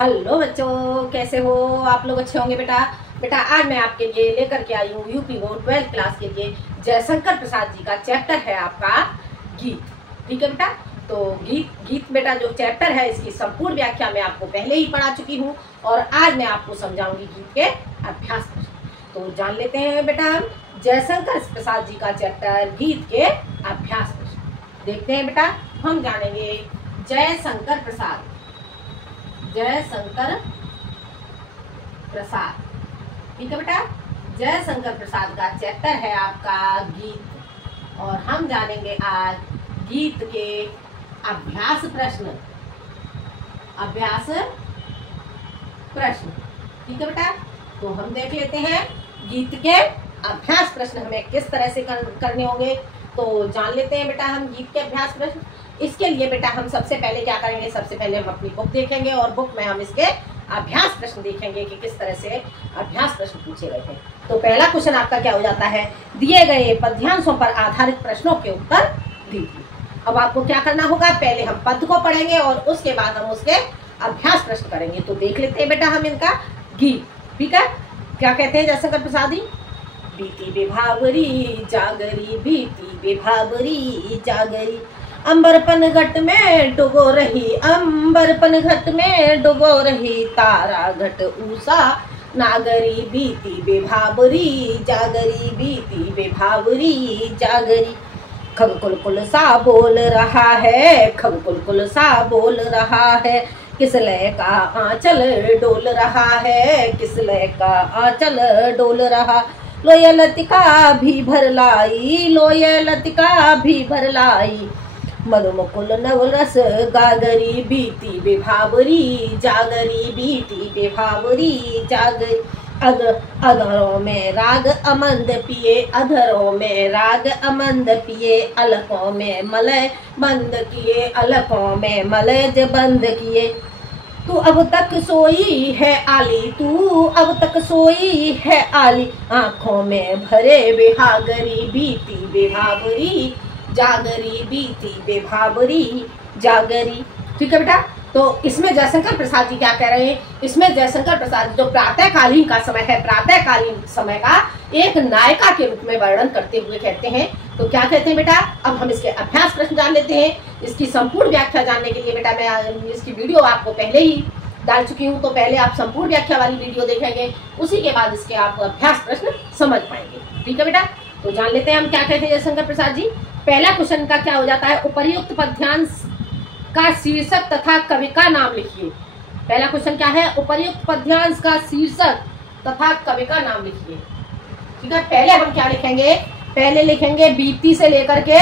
Hello बच्चों, कैसे हो आप लोग? अच्छे होंगे बेटा। बेटा आज मैं आपके लिए लेकर के आई हूँ यूपी बोर्ड 12th क्लास के लिए जयशंकर प्रसाद जी का चैप्टर है आपका गीत। ठीक है बेटा। तो गीत बेटा जो चैप्टर है इसकी संपूर्ण व्याख्या मैं आपको पहले ही पढ़ा चुकी हूँ और आज मैं आपको समझाऊंगी गीत के अभ्यास प्रश्न। तो जान लेते हैं बेटा हम जयशंकर प्रसाद जी का चैप्टर गीत के अभ्यास प्रश्न। देखते हैं बेटा, हम जानेंगे जयशंकर प्रसाद ठीक है बेटा। जयशंकर प्रसाद का चैप्टर है आपका गीत और हम जानेंगे आज गीत के अभ्यास प्रश्न। ठीक है बेटा। तो हम देख लेते हैं गीत के अभ्यास प्रश्न हमें किस तरह से करने होंगे। तो जान लेते हैं बेटा हम गीत के अभ्यास प्रश्न। इसके लिए बेटा हम सबसे पहले क्या करेंगे, सबसे पहले हम अपनी बुक देखेंगे और बुक में हम इसके अभ्यास प्रश्न देखेंगे कि किस तरह से अभ्यास प्रश्न पूछे गए हैं। तो पहला क्वेश्चन आपका क्या हो जाता है, दिए गए पद्यांशों पर आधारित प्रश्नों के उत्तर दीजिए। अब आपको क्या करना होगा, पहले हम पद को पढ़ेंगे और उसके बाद हम उसके अभ्यास प्रश्न करेंगे। तो देख लेते हैं बेटा हम इनका गीत। ठीक है, क्या कहते हैं जयशंकर प्रसाद जी। बीती बेभावरी जागरी, बीती बेभावरी जागरी, अंबरपन घट में डुबो रही, अंबरपन घट में डुबो रही, तारा घट ऊषा नागरी, बीती बेभावरी जागरी, बीती बेभावरी जागरी। खग कुलकुल सा बोल रहा है, खग कुलकुल सा बोल रहा है, किस लय का आंचल डोल रहा है, किस लय का आंचल डोल रहा, लोय लतिका भी भर लाई, लोय लतिका भी भर लाई, मधुमुकुल नवरस गागरी, बीती बेभावरी जागरी, बीती बेभावरी जागरी। अधरों में राग अमंद पिए, अधरों में राग अमंद पिए, अलकों में मलय बंद किए, अलकों में मलय बंद किए। तू अब तक सोई है आली, तू अब तक सोई है आली, आंखों में भरे बेहागरी, बीती बेभावरी जागरी, बीती बेभावरी जागरी। ठीक है बेटा। तो इसमें जयशंकर प्रसाद जी क्या कह रहे हैं, इसमें जयशंकर प्रसाद जो प्रातःकालीन का समय है, प्रातःकालीन समय का एक नायिका के रूप में वर्णन करते हुए कहते हैं। तो क्या कहते हैं बेटा, अब हम इसके अभ्यास प्रश्न जान लेते हैं। इसकी संपूर्ण व्याख्या जानने के लिए बेटा मैं इसकी वीडियो आपको पहले ही डाल चुकी हूँ, तो पहले आप संपूर्ण व्याख्या वाली वीडियो देखेंगे, उसी के बाद इसके आप अभ्यास प्रश्न समझ पाएंगे। ठीक है बेटा। तो जान लेते हैं हम क्या कहते हैं जयशंकर प्रसाद जी। पहला क्वेश्चन का क्या हो जाता है, उपर्युक्त पद्यांश का शीर्षक तथा कवि का नाम लिखिए। पहला क्वेश्चन क्या है, उपर्युक्त पद्यांश का शीर्षक तथा कवि का नाम लिखिए। ठीक है, पहले हम क्या लिखेंगे, पहले लिखेंगे बीती से लेकर के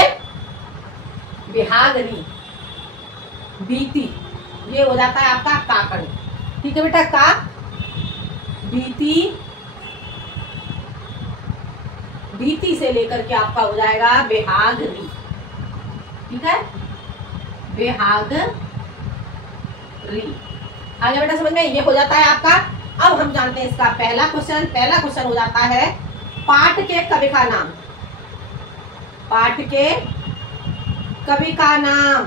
बिहागरी, बीती ये हो जाता है आपका काकड़। ठीक है बेटा, का बीती, बीती से लेकर के आपका हो जाएगा बेहागरी। ठीक है, बेहागरी। आगे बेटा समझ में ये हो जाता है आपका। अब हम जानते हैं इसका पहला क्वेश्चन। पहला क्वेश्चन हो जाता है पाठ के कवि का नाम, पाठ के कवि का नाम,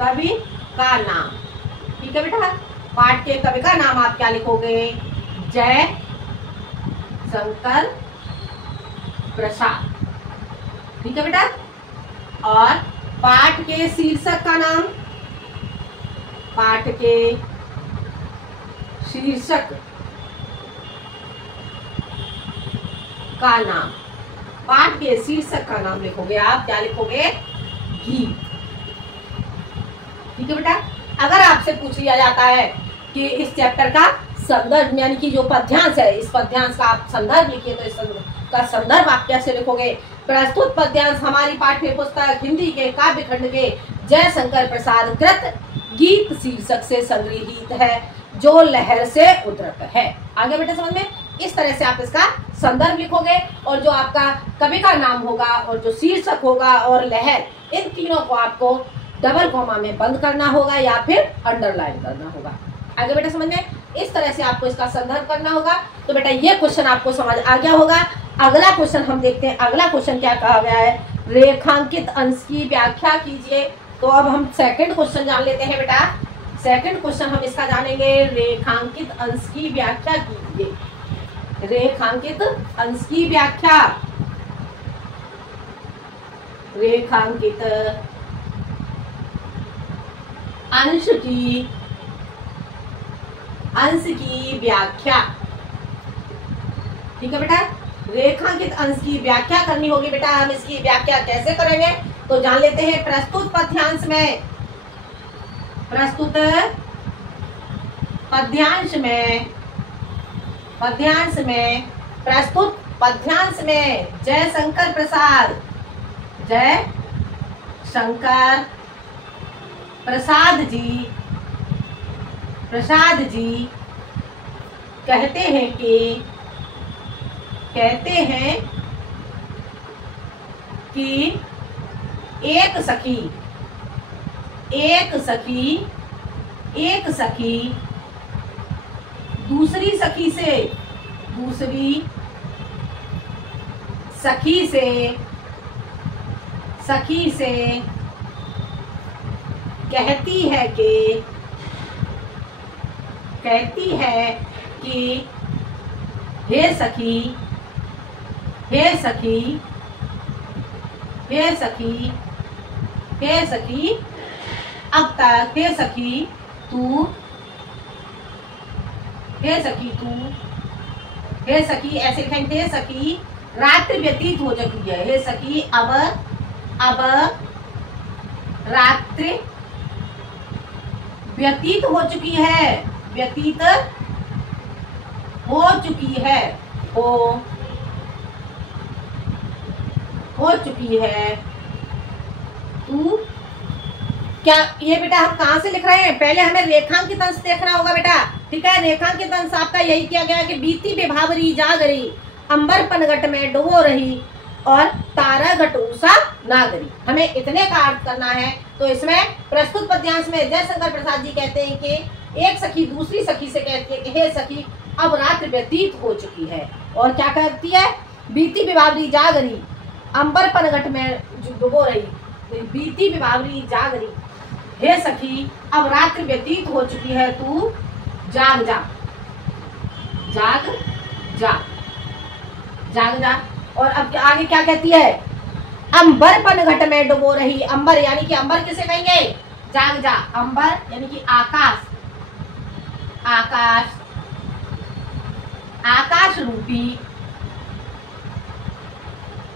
कवि का नाम। ठीक है बेटा, पाठ के कवि का नाम आप क्या लिखोगे, जय शंकर प्रसाद। ठीक है बेटा। और पाठ के शीर्षक का नाम, पाठ के शीर्षक का नाम, पाठ के शीर्षक का नाम लिखोगे आप, क्या लिखोगे, गीत। ठीक है बेटा। अगर आपसे पूछ लिया जाता है कि इस चैप्टर का संदर्भ यानी कि जो पद्यांश है, इस पद्यांश का आप संदर्भ लिखिए, तो इस का संदर्भ आप कैसे लिखोगे। प्रस्तुत पद्यांश हमारी पाठ्य पुस्तक हिंदी के काव्य खंड के जयशंकर प्रसाद कृत गीत शीर्षक से संग्रहित है, जो लहर से उद्धृत है। आगे बेटे समझ में, इस तरह से आप इसका संदर्भ लिखोगे और जो आपका कवि का नाम होगा और जो शीर्षक होगा और लहर, इन तीनों को आपको डबल कॉमा में बंद करना होगा या फिर अंडरलाइन करना होगा। आगे बेटा समझ में, इस तरह से आपको इसका संदर्भ करना होगा। तो बेटा ये क्वेश्चन आपको समझ आ गया होगा। अगला क्वेश्चन हम देखते हैं। अगला क्वेश्चन क्या कहा गया है, रेखांकित अंश की व्याख्या कीजिए। तो अब हम सेकंड क्वेश्चन जान लेते हैं बेटा। सेकंड क्वेश्चन हम इसका जानेंगे, रेखांकित अंश की व्याख्या कीजिए। रेखांकित अंश की व्याख्या। रेखांकित अंश की व्याख्या। ठीक है बेटा, रेखांकित अंश की व्याख्या करनी होगी बेटा। हम इसकी व्याख्या कैसे करेंगे तो जान लेते हैं। प्रस्तुत पद्यांश में, प्रस्तुत पद्यांश में, पद्यांश में, प्रस्तुत पद्यांश में जयशंकर प्रसाद, जयशंकर प्रसाद जी कहते हैं कि एक सखी दूसरी सखी से कहती है कि हे सखी अब तक, हे सखी तू, ऐसे लिखेंगे, हे सखी रात्रि व्यतीत हो चुकी है। हे सखी अब रात्रि व्यतीत हो चुकी है, व्यतीत हो चुकी है, हो चुकी है। तू क्या, ये बेटा हम कहाँ से लिख रहे हैं, पहले हमें रेखांकित अंश देखना होगा बेटा। ठीक है, रेखांकित अंश आपका यही किया गया कि बीती विभावरी जागरी, अंबर पनघट में डुबो रही और तारा घट उषा नागरी। हमें इतने का अर्थ करना है। तो इसमें प्रस्तुत पद्यांश में जयशंकर प्रसाद जी कहते हैं कि एक सखी दूसरी सखी से कहती है कि हे सखी अब रात्रि व्यतीत हो चुकी है, और क्या कहती है, बीती विभावरी जागरी, अंबर पनघट में डुबो रही, बीती विभावरी जागरी, हे सखी अब रात्रि व्यतीत हो चुकी है, तू जाग जा, जाग जा, जाग जा। और अब आगे क्या कहती है, अंबर पनघट में डुबो रही, अंबर यानी कि अंबर किसे कहेंगे, जाग जा, अंबर यानी कि आकाश, आकाश, आकाश रूपी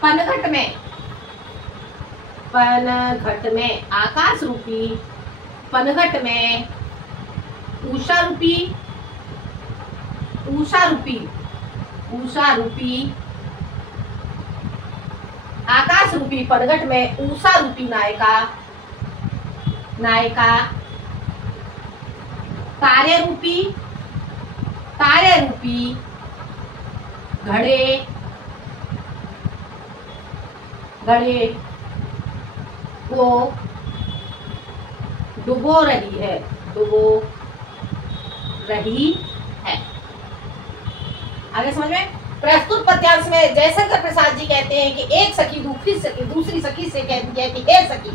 पनघट में, पनघट में, आकाश रूपी पनघट में उषा रूपी, उषा रूपी, उषा रूपी आकाश रूपी पनघट में उषा रूपी नायिका, नायिका तारे रूपी, तारे रूपी घड़े, घड़े को डुबो रही है, डुबो रही है। आगे समझ में, प्रस्तुत पद्यांश में जयशंकर प्रसाद जी कहते हैं कि एक सखी दूसरी सखी से कहती है कि हे सखी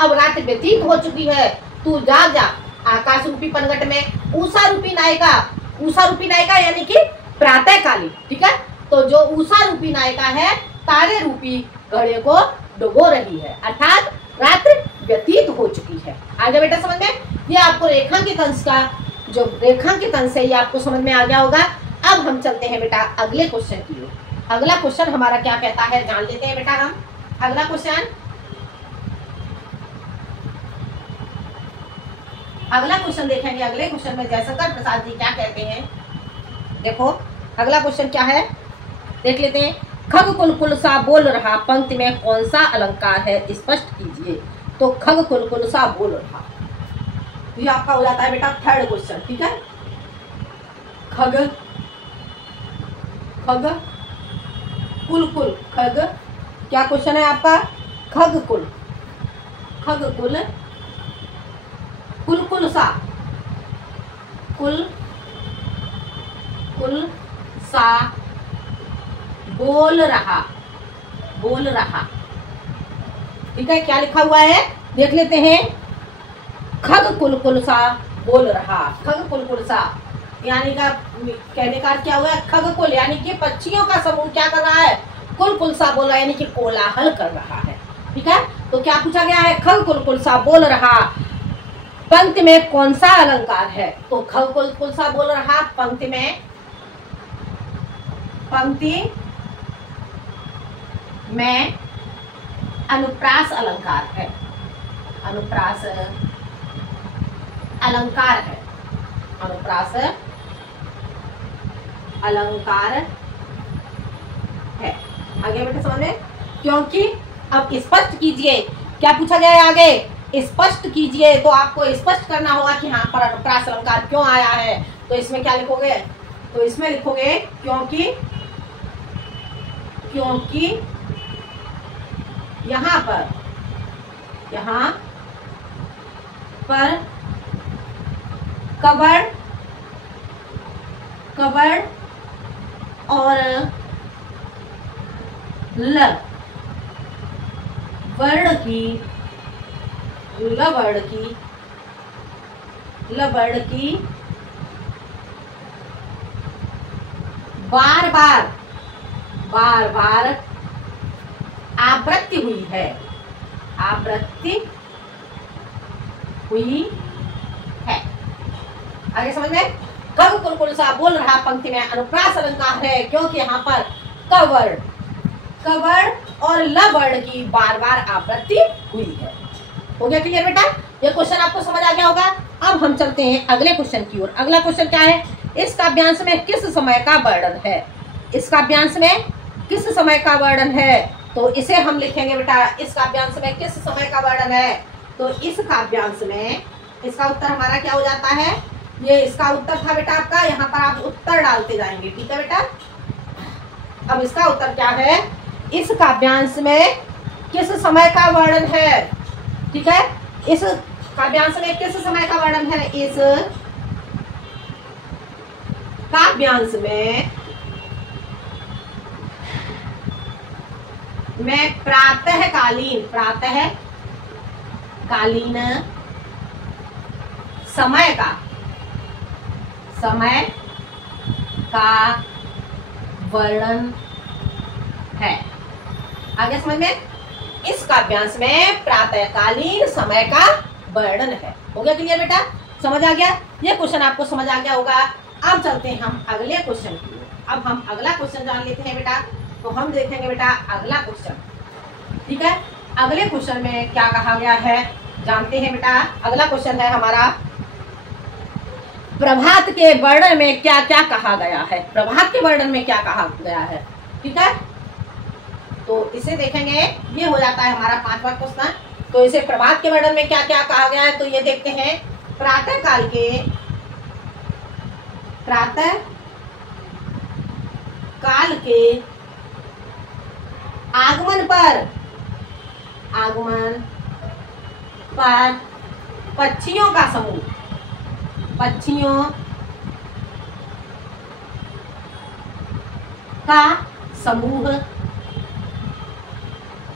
अब रात व्यतीत हो चुकी है, तू जाग जा, आकाश रूपी पनघट में उषा रूपी नायिका, उषा रूपी नायिका यानी कि प्रातः काली, ठीक है, तो जो उषा रूपी नायिका है तारे रूपी घड़े को डुबो रही है, अर्थात रात्रि व्यतीत हो चुकी है। आगे बेटा समझ में, ये आपको रेखांकित अंश का जो रेखांकित अंश है ये आपको समझ में आ गया होगा। अब हम चलते हैं बेटा अगले क्वेश्चन की ओर। अगला क्वेश्चन हमारा क्या कहता है जान लेते हैं बेटा हम। अगला क्वेश्चन, अगला क्वेश्चन देखेंगे। अगले क्वेश्चन में जयशंकर प्रसाद जी क्या कहते हैं, देखो अगला क्वेश्चन क्या है देख लेते हैं। खग कुलकुल सा बोल रहा पंक्ति में कौन सा अलंकार है, स्पष्ट कीजिए। तो खग कुलकुल सा बोल रहा, ये आपका हो जाता है बेटा थर्ड क्वेश्चन, ठीक है। खग, खग कुलकुल, खग क्या क्वेश्चन है आपका, खग कुल, खग कुल कुलकुल सा, कुल कुल सा बोल रहा, बोल रहा, ठीक है। क्या लिखा हुआ है देख लेते हैं। खग कुलकुल सा बोल रहा, खग कुल सा, यानी का कहने का क्या हुआ, खग कुल यानी कि पक्षियों का समूह क्या कर रहा है, कुल सा बोल रहा है, यानी कि कोलाहल कर रहा है। ठीक है, तो क्या पूछा गया है, खग कुल सा बोल रहा पंक्ति में कौन सा अलंकार है, तो खग कुल सा बोल रहा पंक्ति में अनुप्रास अलंकार है, अनुप्रास अलंकार है, अनुप्रास अलंकार है। आगे बेटे समझ में, क्योंकि अब स्पष्ट कीजिए, क्या पूछा गया है आगे, स्पष्ट कीजिए, तो आपको स्पष्ट करना होगा कि यहाँ पर अनुप्रास अलंकार क्यों आया है। तो इसमें क्या लिखोगे, तो इसमें लिखोगे क्योंकि यहाँ पर कवड़ और ल वर्ण की बार बार आवृत्ति हुई है, आगे समझ में, खग कुल सा बोल रहा पंक्ति में अनुप्रास अलंकार है, क्योंकि यहाँ पर कवड़ और ल वर्ण की बार बार आवृत्ति हुई है। हो गया क्लियर बेटा, ये क्वेश्चन आपको समझ आ गया होगा। अब हम चलते हैं अगले क्वेश्चन की ओर। अगला क्वेश्चन क्या है, इस काव्यांश में किस समय का वर्णन है, इस काव्यांश में किस समय का वर्णन है, तो इसे हम लिखेंगे बेटा, इस काव्यांश में किस समय का वर्णन है, तो इस काव्यांश में इसका उत्तर हमारा क्या हो जाता है, ये इसका उत्तर था बेटा आपका, यहाँ पर आप उत्तर डालते जाएंगे। ठीक है बेटा, अब इसका उत्तर क्या है, इस काव्यांश में किस समय का वर्णन है। ठीक है, इस काव्यांश में किस समय का वर्णन है, इस काव्यांश में प्रातःकालीन समय का वर्णन है। आगे समझ में, इस काव्यांश में प्रातःकालीन समय का वर्णन है। हो गया क्लियर बेटा, समझ आ गया, ये क्वेश्चन आपको समझ आ गया होगा। अब चलते हैं हम अगले क्वेश्चन की ओर। अब हम अगला क्वेश्चन जान लेते हैं बेटा, तो हम देखेंगे बेटा अगला क्वेश्चन। ठीक है, अगले क्वेश्चन में क्या कहा गया है जानते हैं बेटा। अगला क्वेश्चन है हमारा, प्रभात के वर्णन में क्या क्या कहा गया है, प्रभात के वर्णन में क्या कहा गया है। ठीक है, तो इसे देखेंगे, ये हो जाता है हमारा 5वां क्वेश्चन। तो इसे प्रभात के वर्णन में क्या क्या कहा गया है, तो ये देखते हैं, प्रातः काल के आगमन पर पक्षियों का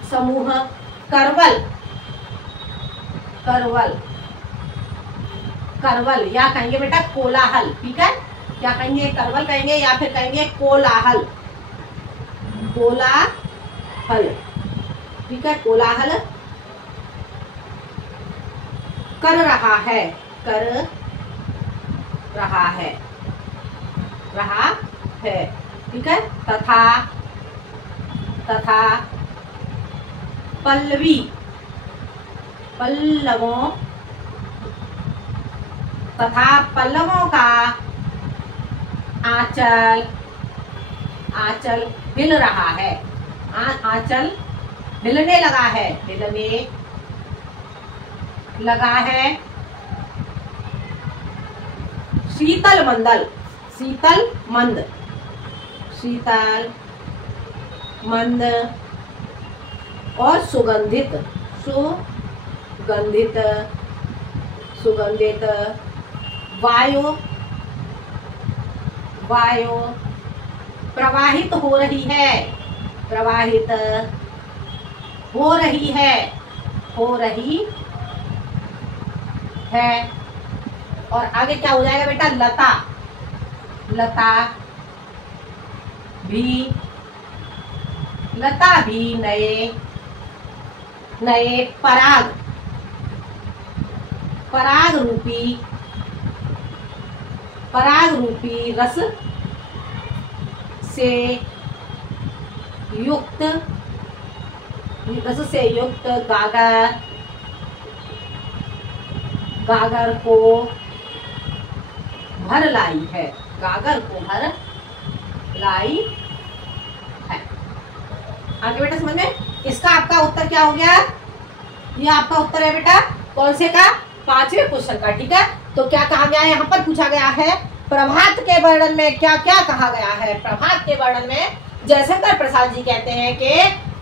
समूह करवल या कहेंगे बेटा कोलाहल। ठीक है, क्या कहेंगे, करवल कहेंगे या फिर कहेंगे कोलाहल। ठीक है, कोलाहल कर रहा है। ठीक है, तथा पल्लवों का आंचल हिल रहा है, आंचल हिलने लगा है। शीतल मंद और सुगंधित वायु प्रवाहित हो रही है और आगे क्या हो जाएगा बेटा, लता, लता भी नए नए पराग रूपी रस से युक्त गागर को भर लाई है, गागर को भर लाई है। आगे बेटा समझ में, इसका आपका उत्तर क्या हो गया, ये आपका उत्तर है बेटा कौन से का, 5वें क्वेश्चन का। ठीक है, तो क्या कहा गया है, यहाँ पर पूछा गया है प्रभात के वर्णन में क्या क्या कहा गया है। प्रभात के वर्णन में जयशंकर प्रसाद जी कहते हैं कि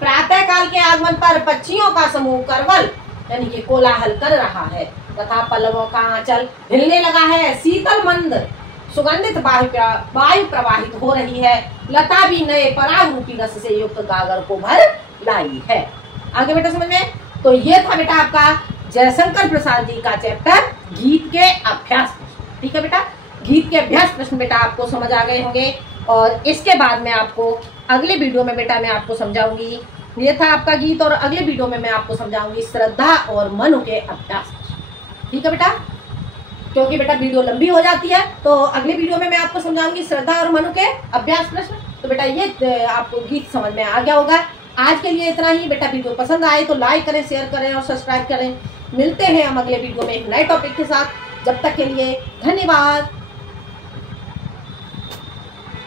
प्रातः काल के आगमन पर पक्षियों का समूह करवल यानी कि कोलाहल कर रहा है तथा पल्लवों का आंचल हिलने लगा है, शीतल मंद सुगंधित वायु प्रवाहित हो रही है, लता भी नए पराग रूपी रस से युक्त गागर को भर लाई है। आगे बेटा समझ में, तो ये था बेटा आपका जयशंकर प्रसाद जी का चैप्टर गीत के अभ्यास प्रश्न। ठीक है बेटा, गीत के अभ्यास प्रश्न बेटा आपको समझ आ गए होंगे और इसके बाद में आपको अगले वीडियो में बेटा मैं आपको समझाऊंगी, ये था आपका गीत और अगले वीडियो में मैं आपको समझाऊंगी श्रद्धा और मनु के अभ्यास। ठीक है बेटा, क्योंकि बेटा वीडियो लंबी हो जाती है तो अगले वीडियो में मैं आपको समझाऊंगी श्रद्धा और मनु के अभ्यास प्रश्न। तो बेटा ये आपको गीत समझ में आ गया होगा। आज के लिए इतना ही बेटा, वीडियो पसंद आए तो लाइक करें, शेयर करें और सब्सक्राइब करें। मिलते हैं हम अगले वीडियो में एक नए टॉपिक के साथ, जब तक के लिए धन्यवाद।